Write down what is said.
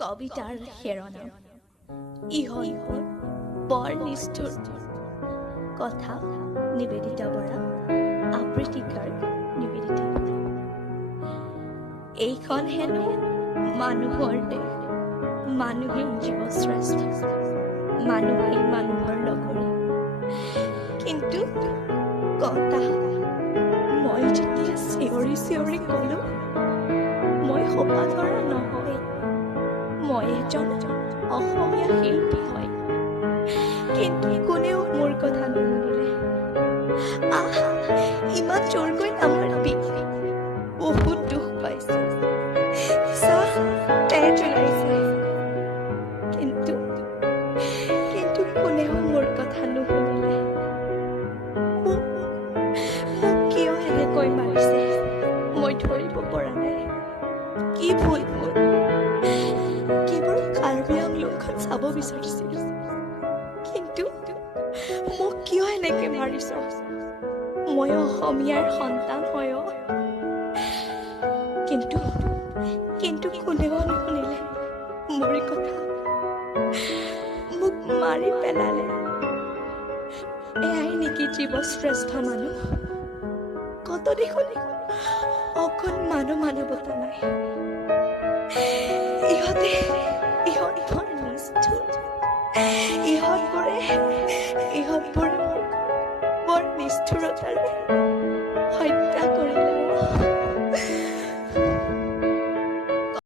কবিতাৰ শিৰোনাম ইহৰ বৰ নিষ্ঠুৰ কথা নিবেদিতা বৰা আবৃত্তিকাৰ নিবেদিতা এইখন হেনো মানুহৰ দেশ মানুহে জীৱশ্ৰেষ্ঠ মানুহে মানুহৰ লগৰী কিন্তু কথা মই যেতিয়া চিঞৰি চিঞৰি ক'লো মই সোপা ধৰা নহয় মই এজন অসমীয়া শিল্পী হয় কিন্তু কোনেও মোৰ কথা নুশুনিলে ইমান জোৰকৈ নামাৰিবি বহুত দুখ পাইছো চাহ তেজ ওলাইছে কিন্তু কোনেও মোৰ কথা নুশুনিলে মোক কিয় এনেকৈ মাৰিছে মই ধৰিব পৰা নাই কি ভুল মোৰ কেৱল কাৰ্বি আংলংখন চাব বিচাৰিছিল কিন্তু মোক কিয় এনেকে মাৰিছ মই অসমীয়াৰ সন্তান হয় কিন্তু কোনেও নুশুনিলে মোৰ কথা মোক মাৰি পেলালে এয়াই নেকি জীৱশ্ৰেষ্ঠ মানুহ কত দেখোন অকণ মানৱতা নাই ইহঁতে নিষ্ঠুৰ ইহঁতবোৰে বৰ নিষ্ঠুৰতাৰে